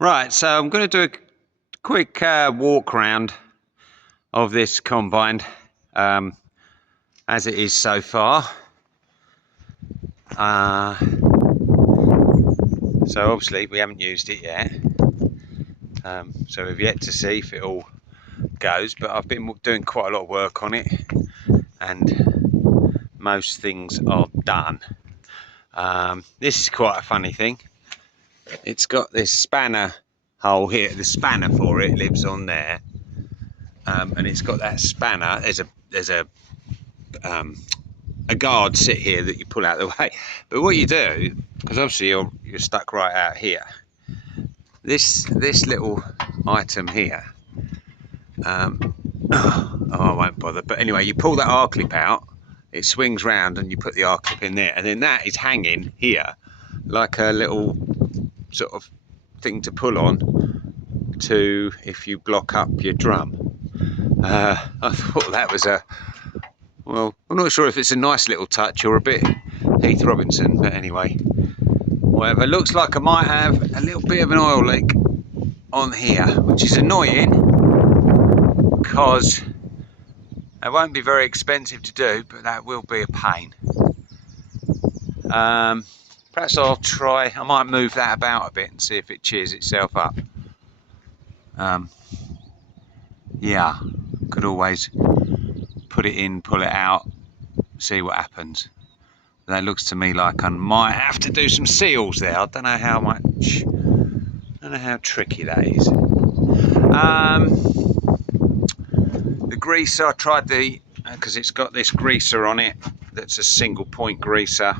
Right, so I'm going to do a quick walk round of this combine as it is so far. So obviously we haven't used it yet, so we've yet to see if it all goes, but I've been doing quite a lot of work on it and most things are done. This is quite a funny thing. It's got this spanner hole here. The spanner for it lives on there, and it's got that spanner. There's a guard sit here that you pull out the way. But what you do, because obviously you're stuck right out here. This little item here. Oh, I won't bother. But anyway, you pull that R clip out. It swings round, and you put the R clip in there, and then that is hanging here like a little sort of thing to pull on to if you block up your drum. I thought that was well, I'm not sure if it's a nice little touch or a bit Heath Robinson, but anyway, whatever. Looks like I might have a little bit of an oil leak on here, which is annoying because it won't be very expensive to do, but that will be a pain. Perhaps I'll try, I might move that about a bit and see if it cheers itself up. Yeah, could always put it in, pull it out, see what happens. That looks to me like I might have to do some seals there. I don't know how much, I don't know how tricky that is. The greaser, I tried because it's got this greaser on it that's a single point greaser.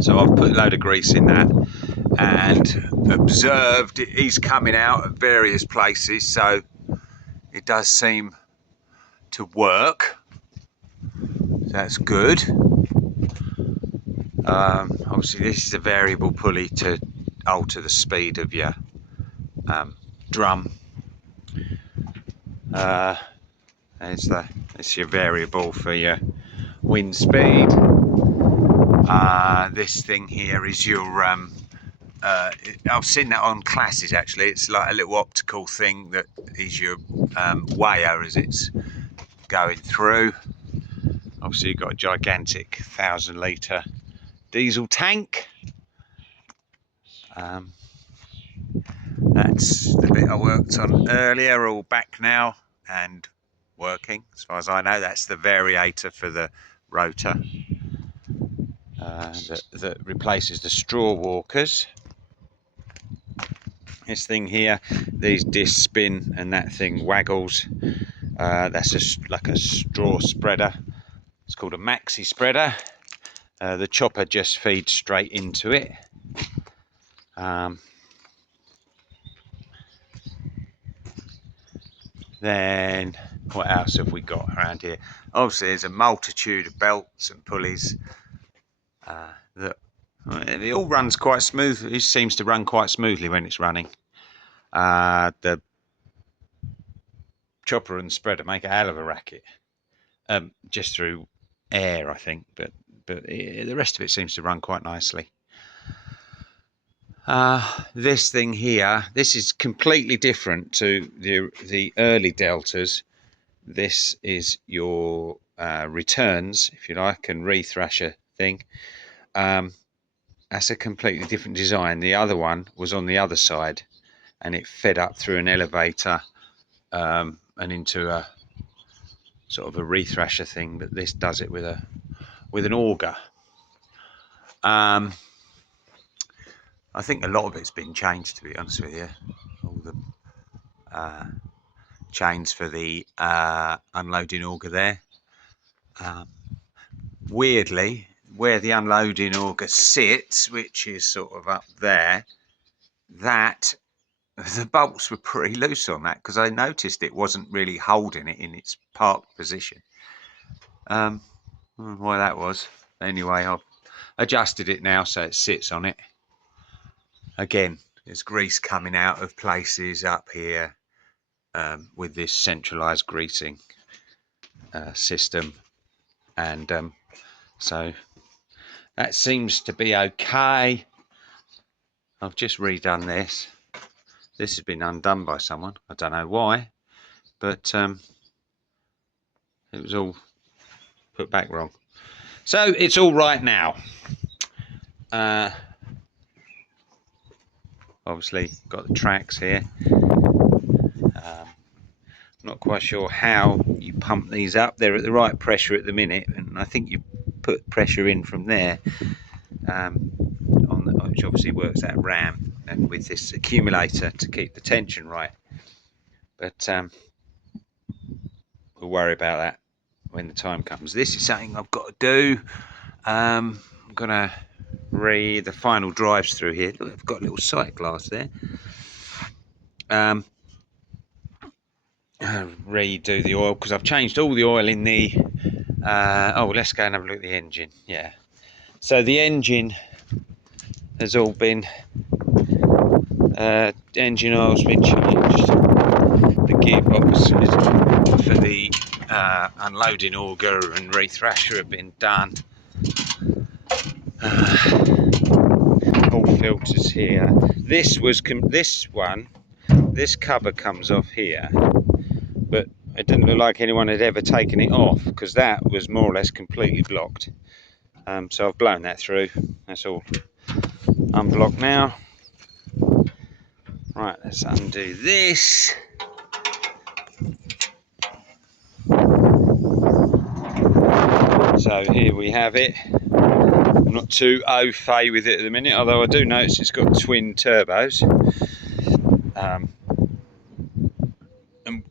So I've put a load of grease in that and observed it is coming out at various places, so it does seem to work. That's good. Obviously this is a variable pulley to alter the speed of your drum. It's your variable for your wind speed. This thing here is your I've seen that on classes actually. It's like a little optical thing that is your weigher as it's going through. Obviously you've got a gigantic 1,000 litre diesel tank. That's the bit I worked on earlier, all back now and working as far as I know. That's the variator for the rotor that replaces the straw walkers. This thing here, these discs spin and that thing waggles. That's like a straw spreader. It's called a Massey spreader. The chopper just feeds straight into it. Then what else have we got around here? Obviously there's a multitude of belts and pulleys that it all runs quite smooth. It seems to run quite smoothly when it's running. The chopper and spreader make a hell of a racket, just through air I think, but the rest of it seems to run quite nicely. This thing here, this is completely different to the early Deltas. This is your returns, if you like, and rethrasher thing. That's a completely different design. The other one was on the other side and it fed up through an elevator and into a sort of a rethrasher thing, but this does it with an auger. I think a lot of it's been changed, to be honest with you. All the chains for the unloading auger there. Weirdly, where the unloading auger sits, which is sort of up there, that the bolts were pretty loose on that, because I noticed it wasn't really holding it in its parked position. I don't know why that was. Anyway, I've adjusted it now so it sits on it. Again, there's grease coming out of places up here with this centralized greasing system, and so that seems to be okay. I've just redone this. This has been undone by someone. I don't know why, but it was all put back wrong. So it's all right now. Obviously got the tracks here. Not quite sure how you pump these up. They're at the right pressure at the minute, and I think you put pressure in from there, which obviously works that ram, and with this accumulator to keep the tension right. But we'll worry about that when the time comes. This is something I've got to do. I'm gonna read the final drives through here. Look, I've got a little sight glass there. Redo the oil because I've changed all the oil in the oh, let's go and have a look at the engine. Yeah, so the engine has all been engine oil's been changed, the gearbox for the unloading auger and rethrasher have been done, all filters here. This cover comes off here, but it didn't look like anyone had ever taken it off because that was more or less completely blocked. So I've blown that through. That's all unblocked now. Right, let's undo this. So here we have it. I'm not too au fait with it at the minute, although I do notice it's got twin turbos.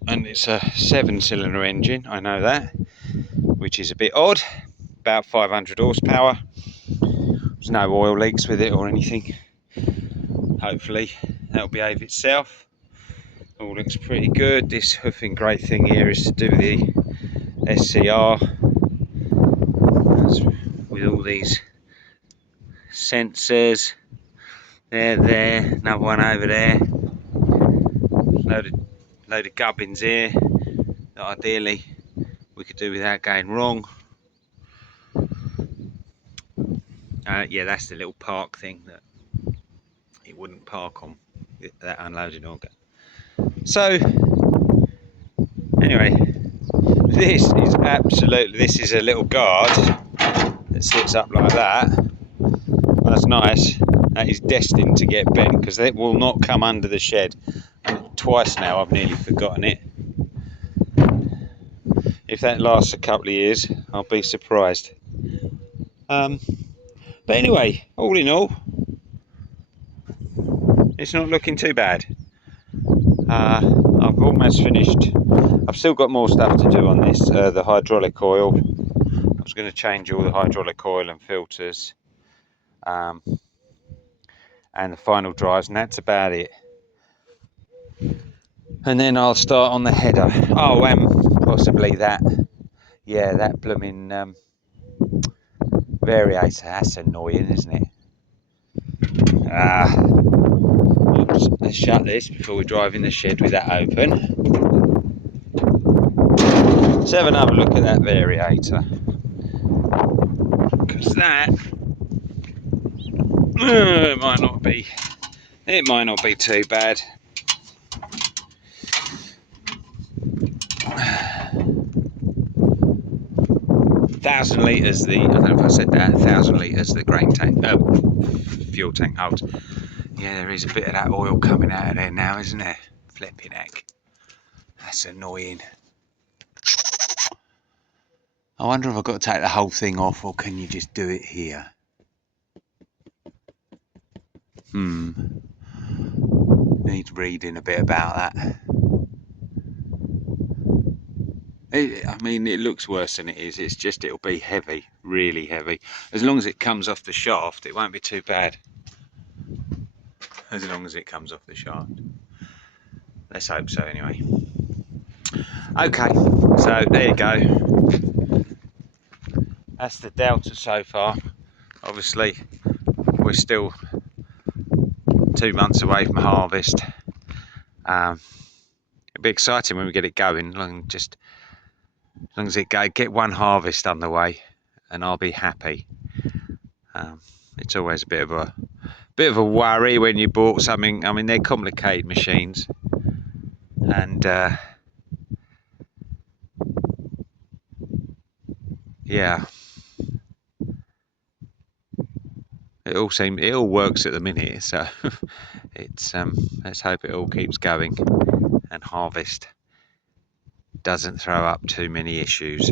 And it's a 7-cylinder engine, I know that, which is a bit odd. About 500 horsepower. There's no oil leaks with it or anything. Hopefully that'll behave itself. All looks pretty good. This hoofing grey thing here is to do the SCR. That's with all these sensors. There, another one over there. Load of gubbins here that ideally we could do without going wrong. Yeah, that's the little park thing that it wouldn't park on, that unloading auger. So anyway, this is a little guard that sits up like that. That's nice. That is destined to get bent because it will not come under the shed. And twice now I've nearly forgotten it. If that lasts a couple of years, I'll be surprised. But anyway, all in all, it's not looking too bad. I've almost finished. I've still got more stuff to do on this. The hydraulic oil. I was going to change all the hydraulic oil and filters. And the final drives, and that's about it. And then I'll start on the header. Oh, and possibly that. Yeah, that blooming variator. That's annoying, isn't it? Oops, let's shut this before we drive in the shed with that open. Let's have another look at that variator. Because that it might not be too bad. Thousand litres I don't know if I said that, 1,000 litres the grain tank, fuel tank holds. Yeah, there is a bit of that oil coming out of there now, isn't there? Flipping heck. That's annoying. I wonder if I've got to take the whole thing off or can you just do it here? Needs reading a bit about that. I mean, it looks worse than it is. It's just it'll be heavy, really heavy. As long as it comes off the shaft, it won't be too bad. As long as it comes off the shaft. Let's hope so anyway. Okay, so there you go. That's the Delta so far. Obviously, we're still 2 months away from harvest. It'll be exciting when we get it going. As long as it get one harvest underway, and I'll be happy. It's always a bit of a bit of a worry when you bought something. I mean, they're complicated machines, and yeah, it all works at the minute. So it's let's hope it all keeps going and harvest doesn't throw up too many issues.